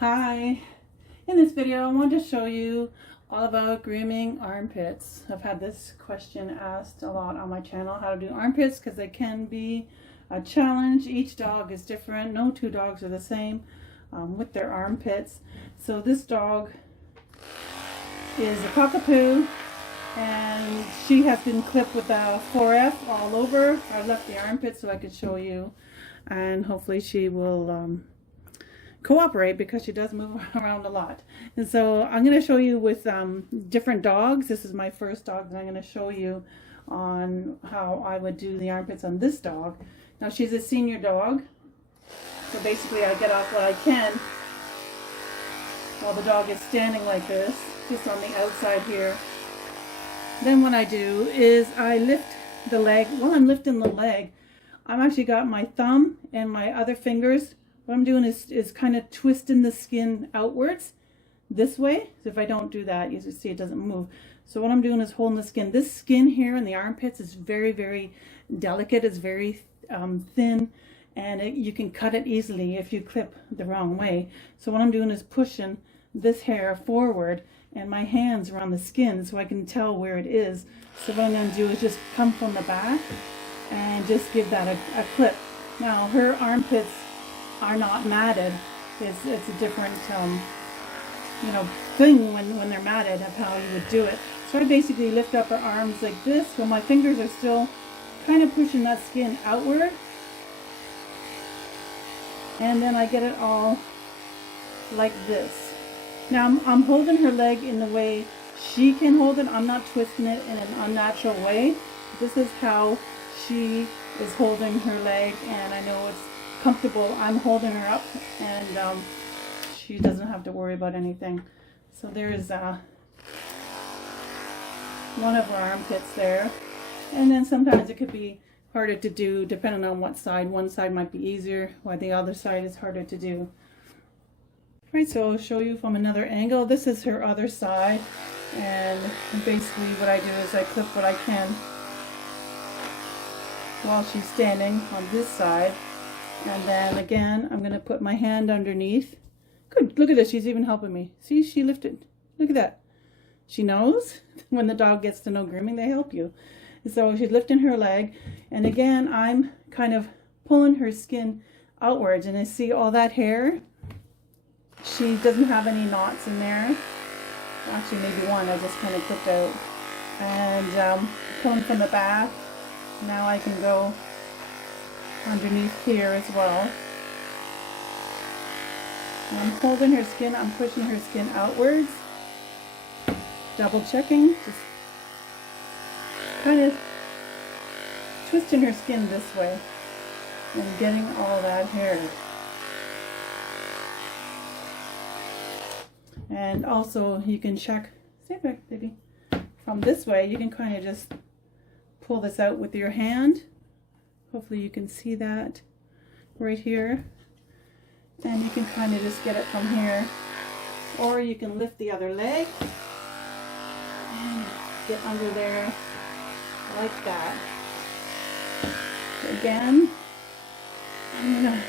Hi, in this video I want to show you all about grooming armpits. I've had this question asked a lot on my channel, how to do armpits, because they can be a challenge. Each dog is different. No two dogs are the same with their armpits. So this dog is a cockapoo and she has been clipped with a 4F all over. I left the armpit so I could show you, and hopefully she will cooperate because she does move around a lot. And so I'm going to show you with different dogs. This is my first dog, and I'm going to show you on how I would do the armpits on this dog. Now she's a senior dog, so basically I get off what I can while the dog is standing like this, just on the outside here. Then what I do is I lift the leg. While I'm lifting the leg, I've actually got my thumb and my other fingers. What I'm doing is kind of twisting the skin outwards this way. So if I don't do that, you see it doesn't move. So what I'm doing is holding the skin. This skin here in the armpits is very, very delicate. It's very thin, and you can cut it easily if you clip the wrong way. So what I'm doing is pushing this hair forward, and my hands are on the skin so I can tell where it is. So what I'm going to do is just come from the back and just give that a clip. Now her armpits are not matted. It's a different thing when they're matted of how you would do it. So I basically lift up her arms like this while my fingers are still kind of pushing that skin outward, and then I get it all like this. Now I'm holding her leg in the way she can hold it. I'm not twisting it in an unnatural way. This is how she is holding her leg, and I know it's comfortable. I'm holding her up, and she doesn't have to worry about anything. So there's one of her armpits there, and then sometimes it could be harder to do depending on what side. One side might be easier while the other side is harder to do. Right, so I'll show you from another angle. This is her other side, and basically what I do is I clip what I can while she's standing on this side. And then again, I'm going to put my hand underneath. Good, look at this, she's even helping me. See, she lifted. Look at that. She knows when the dog gets to know grooming, they help you. So she's lifting her leg, and again, I'm kind of pulling her skin outwards, and I see all that hair. She doesn't have any knots in there. Actually, maybe one I just kind of clipped out. And pulling from the back. Now I can go underneath here as well. I'm holding her skin, I'm pushing her skin outwards, double checking, just kind of twisting her skin this way and getting all that hair. And also you can check, stay back baby, from this way you can kind of just pull this out with your hand. Hopefully you can see that right here, and you can kind of just get it from here, or you can lift the other leg and get under there like that. Again, I'm gonna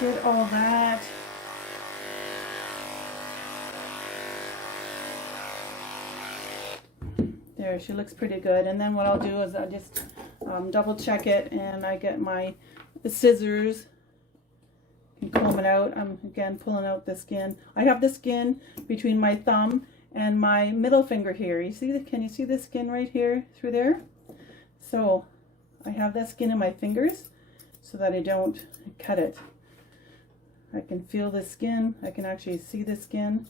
get all that. There, she looks pretty good. And then what I'll do is I'll just double check it, and I get my scissors and comb it out. I'm again pulling out the skin. I have the skin between my thumb and my middle finger here. You see can you see the skin right here through there? So I have that skin in my fingers so that I don't cut it. I can feel the skin. I can actually see the skin.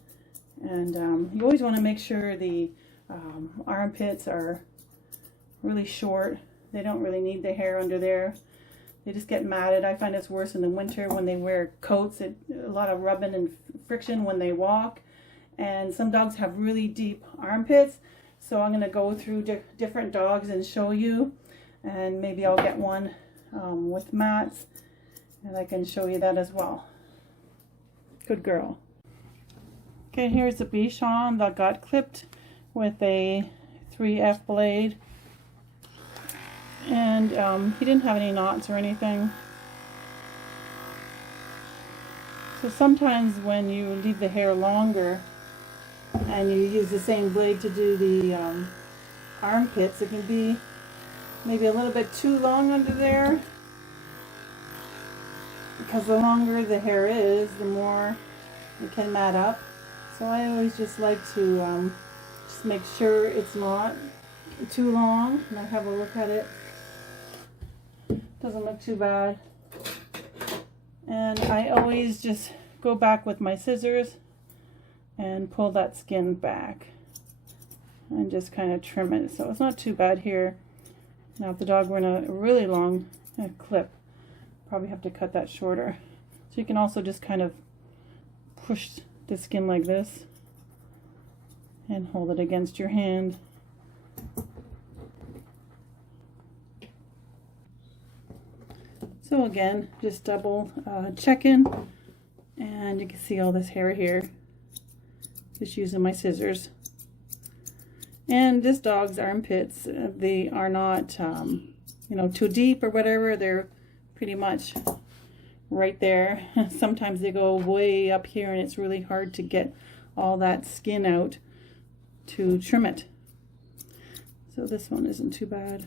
And you always want to make sure the armpits are really short. They don't really need the hair under there. They just get matted. I find it's worse in the winter when they wear coats. A lot of rubbing and friction when they walk. And some dogs have really deep armpits. So I'm going to go through different dogs and show you. And maybe I'll get one with mats, and I can show you that as well. Good girl. Okay, here's a Bichon that got clipped with a 3F blade. And he didn't have any knots or anything. So sometimes when you leave the hair longer and you use the same blade to do the armpits, it can be maybe a little bit too long under there, because the longer the hair is, the more it can mat up. So I always just like to just make sure it's not too long. And I have a look at it. Doesn't look too bad. And I always just go back with my scissors and pull that skin back and just kind of trim it. So it's not too bad here. Now if the dog were in a really long clip, probably have to cut that shorter. So you can also just kind of push the skin like this and hold it against your hand. So again, just double check in, and you can see all this hair here. Just using my scissors. And this dog's armpits, they are not, you know, too deep or whatever. They're pretty much right there. Sometimes they go way up here, and it's really hard to get all that skin out to trim it. So this one isn't too bad.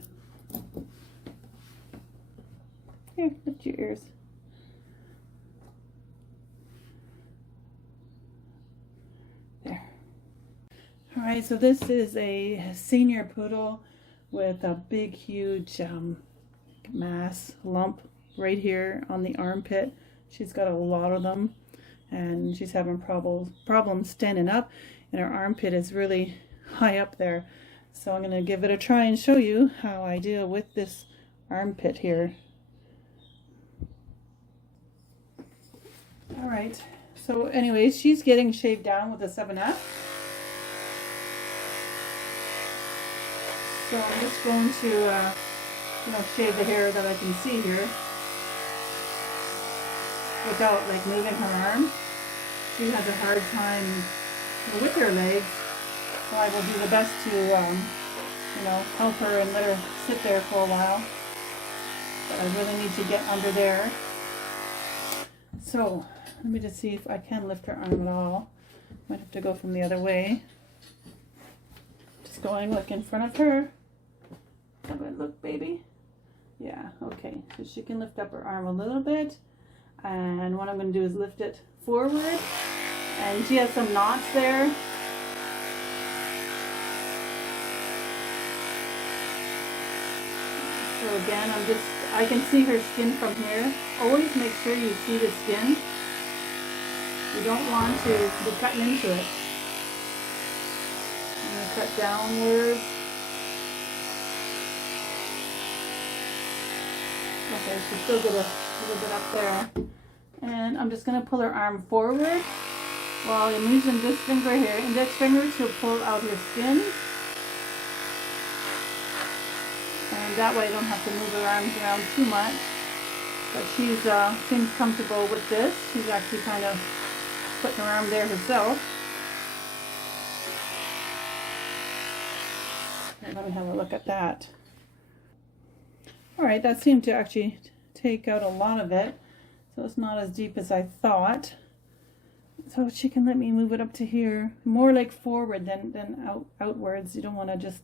Here, lift your ears. There. All right, so this is a senior poodle with a big, huge mass lump right here on the armpit. She's got a lot of them, and she's having problems standing up, and her armpit is really high up there. So I'm going to give it a try and show you how I deal with this armpit here. All right, so anyways, she's getting shaved down with a 7F. So I'm just going to you know, shave the hair that I can see here without like moving her arm. She has a hard time with her legs, so I will do the best to you know, help her and let her sit there for a while. But I really need to get under there. So let me just see if I can lift her arm at all. Might have to go from the other way. Just going like in front of her. Have a look, baby. Yeah, okay. So she can lift up her arm a little bit. And what I'm going to do is lift it forward. And she has some knots there. So again, I can see her skin from here. Always make sure you see the skin. You don't want to be cutting into it. I'm going to cut downwards. Okay, she's still got a little bit up there. And I'm just going to pull her arm forward while I'm using this finger here, index finger, to pull out her skin. And that way I don't have to move her arms around too much. But she seems comfortable with this. She's actually kind of putting her arm there herself. Okay, let me have a look at that. Alright, that seemed to actually take out a lot of it. So it's not as deep as I thought. So she can let me move it up to here. More like forward than outwards. You don't want to just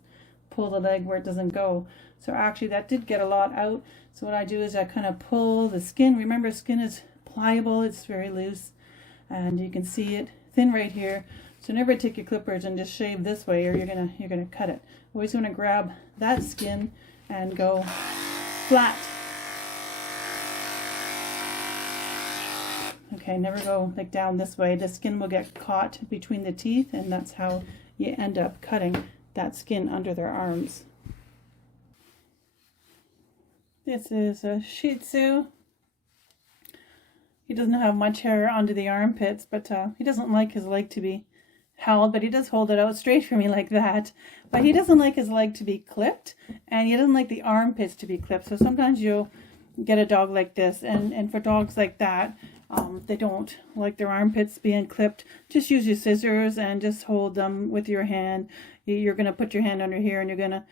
pull the leg where it doesn't go. So actually that did get a lot out. So what I do is I kind of pull the skin. Remember, skin is pliable. It's very loose. And you can see it thin right here. So never take your clippers and just shave this way, or you're gonna cut it. Always want to grab that skin and go flat. Okay, never go like down this way. The skin will get caught between the teeth, and that's how you end up cutting that skin under their arms. This is a Shih Tzu. He doesn't have much hair under the armpits, but he doesn't like his leg to be held, but he does hold it out straight for me like that. But he doesn't like his leg to be clipped, and he doesn't like the armpits to be clipped. So sometimes you'll get a dog like this, and for dogs like that, they don't like their armpits being clipped. Just use your scissors and just hold them with your hand. You're going to put your hand under here, and you're going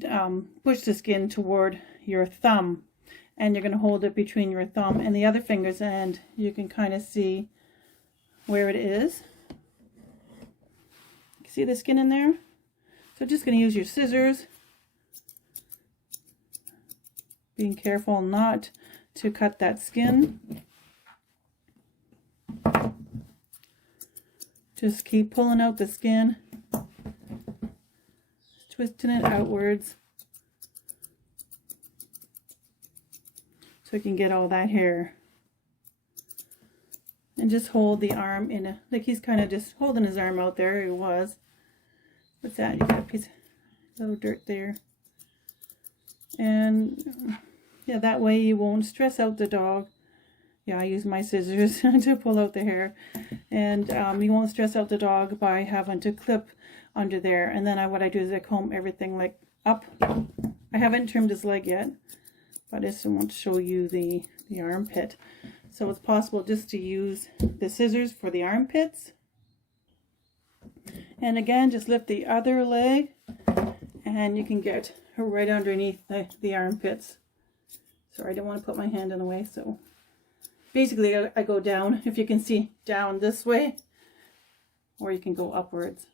to push the skin toward your thumb. and you're going to hold it between your thumb and the other fingers, and you can kind of see where it is. See the skin in there? So just going to use your scissors, being careful not to cut that skin. Just keep pulling out the skin, twisting it outwards so you can get all that hair. And just hold the arm in a, like he's kind of just holding his arm out there. He was. What's that? You got a piece of little dirt there. And yeah, that way you won't stress out the dog. Yeah, I use my scissors to pull out the hair. And you won't stress out the dog by having to clip under there. And then what I do is I comb everything like up. I haven't trimmed his leg yet, but I just want to show you the armpit. So it's possible just to use the scissors for the armpits. And again, just lift the other leg and you can get right underneath the armpits. Sorry, I didn't want to put my hand in the way. So basically I go down, if you can see, down this way, or you can go upwards.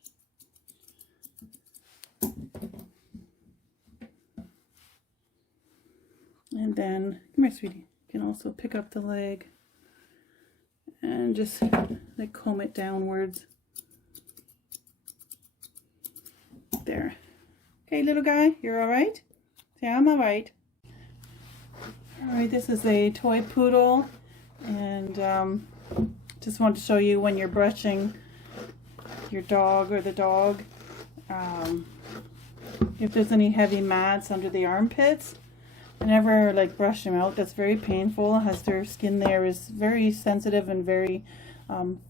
And then, come here, sweetie. You can also pick up the leg and just like comb it downwards. There. Okay, little guy, you're all right? Yeah, I'm all right. All right, this is a toy poodle, and just want to show you when you're brushing your dog or the dog, if there's any heavy mats under the armpits. Never like brush them out. That's very painful, as their skin there is very sensitive and very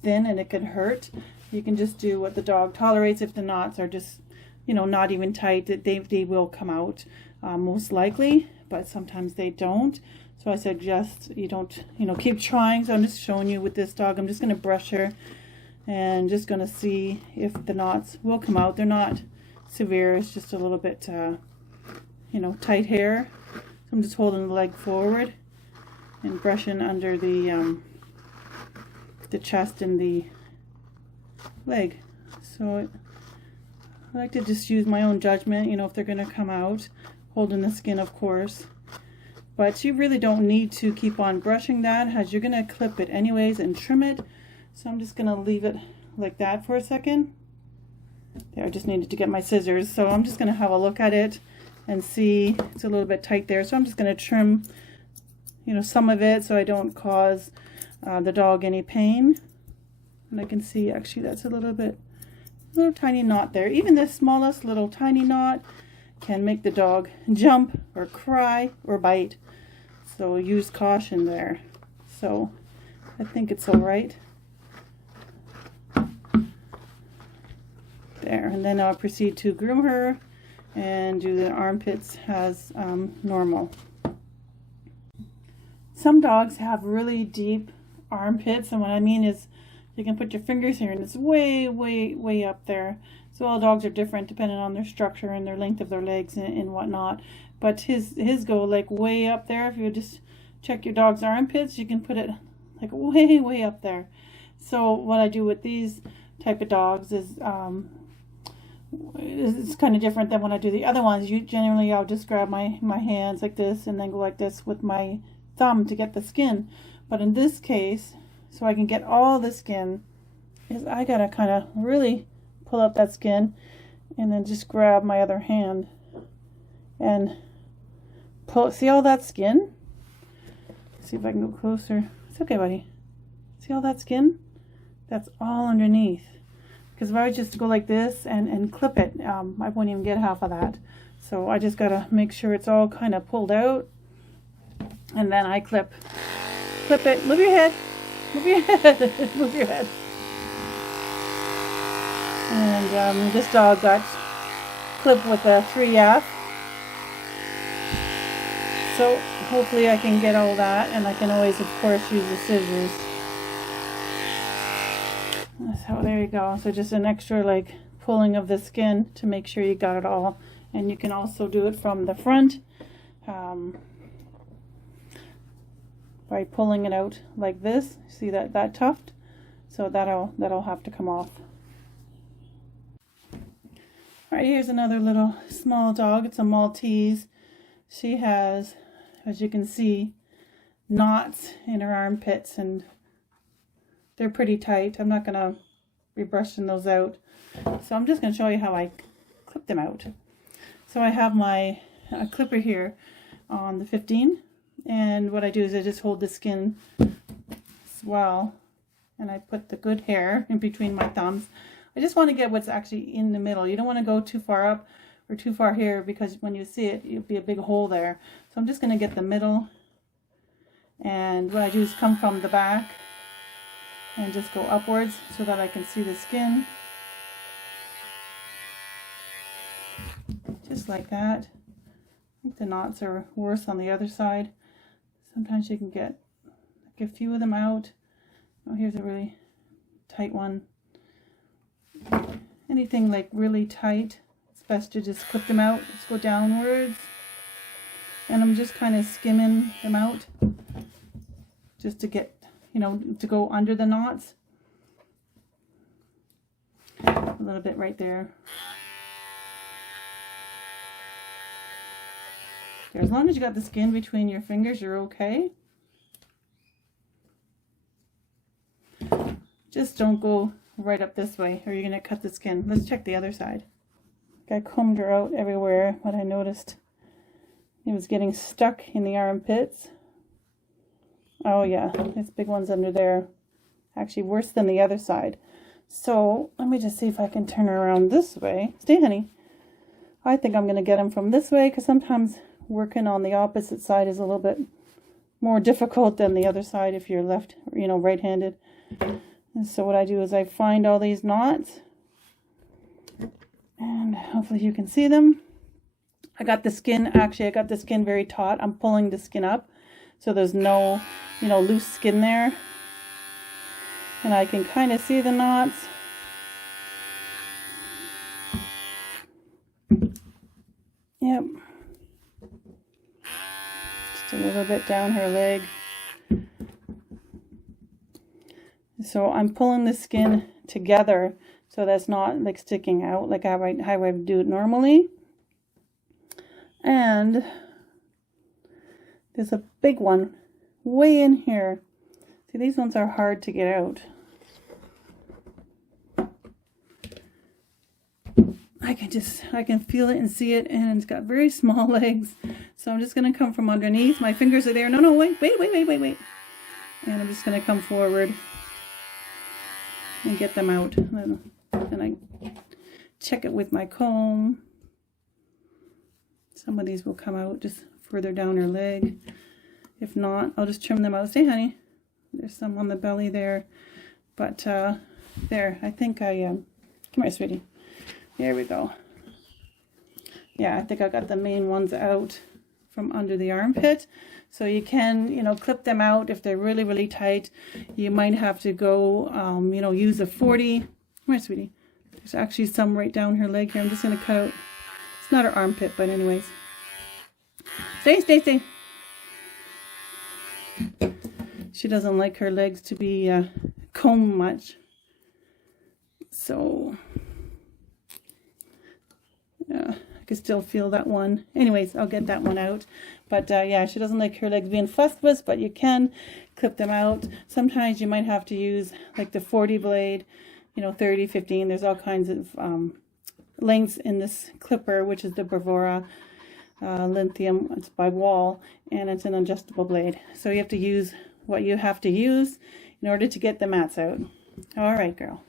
thin, and it can hurt. You can just do what the dog tolerates. If the knots are just, you know, not even tight, that they will come out most likely, but sometimes they don't. So I suggest you don't, you know, keep trying. So I'm just showing you with this dog. I'm just going to brush her and just going to see if the knots will come out. They're not severe. It's just a little bit, you know, tight hair. I'm just holding the leg forward and brushing under the chest and the leg. So I like to just use my own judgment, you know, if they're going to come out, holding the skin, of course. But you really don't need to keep on brushing that, as you're going to clip it anyways and trim it. So I'm just going to leave it like that for a second. There, I just needed to get my scissors. So I'm just going to have a look at it and see. It's a little bit tight there, so I'm just going to trim, you know, some of it so I don't cause the dog any pain. And I can see actually that's a little tiny knot there. Even the smallest little tiny knot can make the dog jump or cry or bite, so use caution there. So I think it's all right there. And then I'll proceed to groom her and do the armpits as normal. Some dogs have really deep armpits, and what I mean is you can put your fingers here and it's way, way, way up there. So all dogs are different depending on their structure and their length of their legs and whatnot. But his go like way up there. If you just check your dog's armpits, you can put it like way, way up there. So what I do with these type of dogs is it's kind of different than when I do the other ones. Generally I'll just grab my hands like this and then go like this with my thumb to get the skin. But in this case, so I can get all the skin, is I gotta kind of really pull up that skin and then just grab my other hand and pull. See all that skin? See if I can go closer. It's okay, buddy. See all that skin? That's all underneath. Because if I was just to go like this and clip it, I won't even get half of that. So I just gotta make sure it's all kind of pulled out, and then I clip it. Move your head. Move your head. Move your head. And this dog got clipped with a 3F. So hopefully I can get all that, and I can always, of course, use the scissors. So there you go. So just an extra like pulling of the skin to make sure you got it all. And you can also do it from the front. by pulling it out like this. See that tuft? So that'll have to come off. All right, here's another little small dog. It's a Maltese. She has, as you can see, knots in her armpits, and they're pretty tight. I'm not gonna be brushing those out, so I'm just gonna show you how I clip them out. So I have my clipper here on the 15, and what I do is I just hold the skin as well, and I put the good hair in between my thumbs. I just want to get what's actually in the middle. You don't want to go too far up or too far here, because when you see it, it'll be a big hole there. So I'm just going to get the middle, and what I do is come from the back and just go upwards so that I can see the skin. Just like that. I think the knots are worse on the other side. Sometimes you can get like a few of them out. Oh, here's a really tight one. Anything like really tight, it's best to just clip them out. Let's go downwards. And I'm just kind of skimming them out just to get, you know, to go under the knots. A little bit right there. As long as you got the skin between your fingers, you're okay. Just don't go right up this way or you're going to cut the skin. Let's check the other side. I combed her out everywhere, but I noticed it was getting stuck in the armpits. Oh yeah, there's big ones under there. Actually worse than the other side. So let me just see if I can turn her around this way. Stay, honey. I think I'm going to get them from this way, because sometimes working on the opposite side is a little bit more difficult than the other side if you're left, you know, right-handed. And so what I do is I find all these knots, and hopefully you can see them. I got the skin very taut. I'm pulling the skin up so there's no, you know, loose skin there. And I can kind of see the knots. Yep. Just a little bit down her leg. So I'm pulling the skin together so that's not like sticking out like how I would do it normally. And there's a big one way in here. See, these ones are hard to get out. I can feel it and see it, and it's got very small legs. So I'm just going to come from underneath. My fingers are there. No, wait. And I'm just going to come forward and get them out. And I check it with my comb. Some of these will come out just further down her leg. If not, I'll just trim them out. Stay, honey. There's some on the belly there. But there, I think come here, sweetie. Here we go. Yeah, I think I got the main ones out from under the armpit. So you can, you know, clip them out if they're really, really tight. You might have to go, you know, use a 40. Come here, sweetie. There's actually some right down her leg here. I'm just going to cut out. It's not her armpit, but anyways. Stay. She doesn't like her legs to be combed much. So I can still feel that one. Anyways, I'll get that one out. But yeah, she doesn't like her legs being fussed with, but you can clip them out. Sometimes you might have to use like the 40 blade, you know, 30, 15. There's all kinds of lengths in this clipper, which is the Bravura lithium. It's by Wall, and it's an adjustable blade. So you have to use what you have to use in order to get the mats out. All right, girl.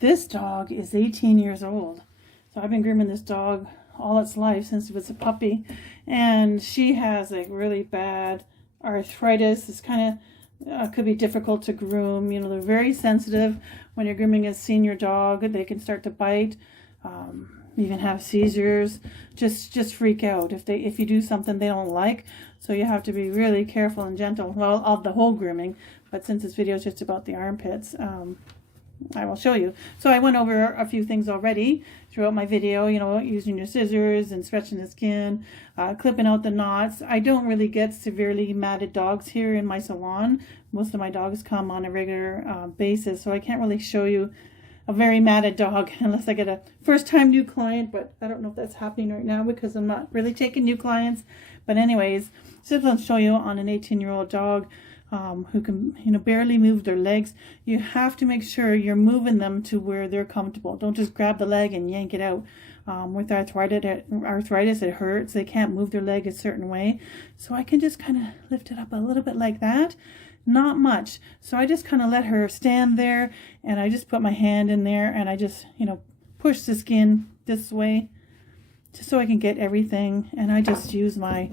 This dog is 18 years old. So I've been grooming this dog all its life since it was a puppy, and she has like really bad arthritis. It's kind of could be difficult to groom. You know, they're very sensitive when you're grooming a senior dog. They can start to bite, even have seizures, just freak out if you do something they don't like. So you have to be really careful and gentle. Well, of the whole grooming, but since this video is just about the armpits, I will show you. So I went over a few things already throughout my video, you know, using your scissors and stretching the skin, clipping out the knots. I don't really get severely matted dogs here in my salon. Most of my dogs come on a regular basis, so I can't really show you a very matted dog unless I get a first-time new client, but I don't know if that's happening right now because I'm not really taking new clients. But anyways, just want to show you on an 18-year-old dog who can, you know, barely move their legs. You have to make sure you're moving them to where they're comfortable. Don't just grab the leg and yank it out. With arthritis, it hurts. They can't move their leg a certain way. So I can just kind of lift it up a little bit like that. Not much. So I just kind of let her stand there, and I just put my hand in there, and I just, you know, push the skin this way just so I can get everything. And I just use my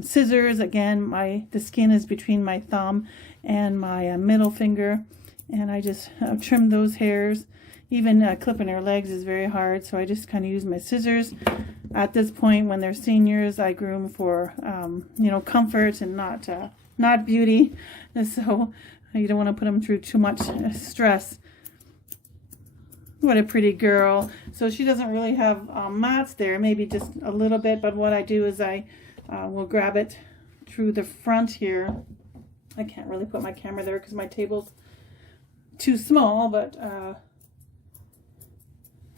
scissors. Again, the skin is between my thumb and my middle finger, and I just trim those hairs. Even clipping her legs is very hard, so I just kind of use my scissors. At this point, when they're seniors, I groom for you know, comfort and not beauty. And so you don't want to put them through too much stress. What a pretty girl. So she doesn't really have mats there, maybe just a little bit, but what I do is I will grab it through the front here. I can't really put my camera there because my table's too small, but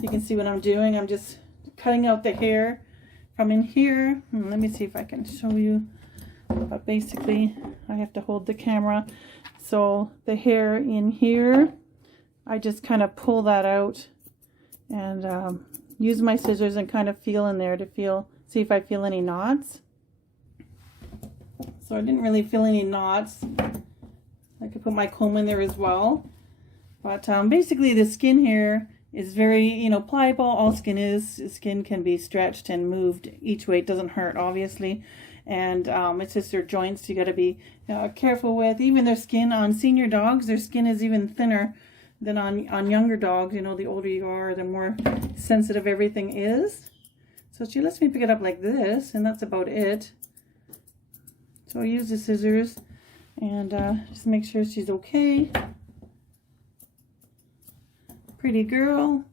you can see what I'm doing. I'm just cutting out the hair from in here. Let me see if I can show you. But basically, I have to hold the camera. So the hair in here, I just kind of pull that out and use my scissors and kind of feel in there to see if I feel any knots. So I didn't really feel any knots. I could put my comb in there as well. But basically the skin here is very, you know, pliable. All skin is. Skin can be stretched and moved each way. It doesn't hurt, obviously. And it's just their joints you got to be careful with. Even their skin on senior dogs, their skin is even thinner than on younger dogs. You know, the older you are, the more sensitive everything is. So she lets me pick it up like this, and that's about it. So I use the scissors and just make sure she's okay. Pretty girl.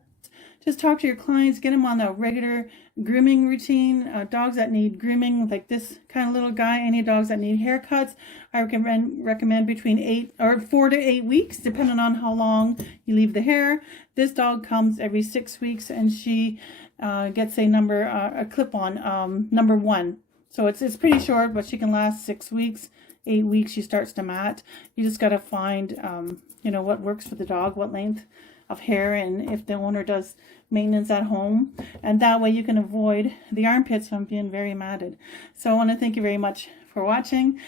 Just talk to your clients, get them on a regular grooming routine. Dogs that need grooming, like this kind of little guy, any dogs that need haircuts, I recommend between 4 to 8 weeks, depending on how long you leave the hair. This dog comes every 6 weeks, and she gets a clip-on number 1. So it's pretty short, but she can last 6 weeks. 8 weeks, she starts to mat. You just got to find, you know, what works for the dog, what length of hair, and if the owner does maintenance at home, and that way you can avoid the armpits from being very matted. So I want to thank you very much for watching,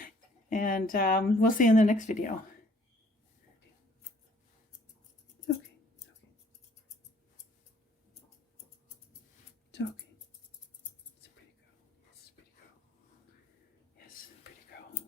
and we'll see you in the next video. It's okay. It's okay. It's a pretty girl. Yes, pretty girl. Yes, pretty girl.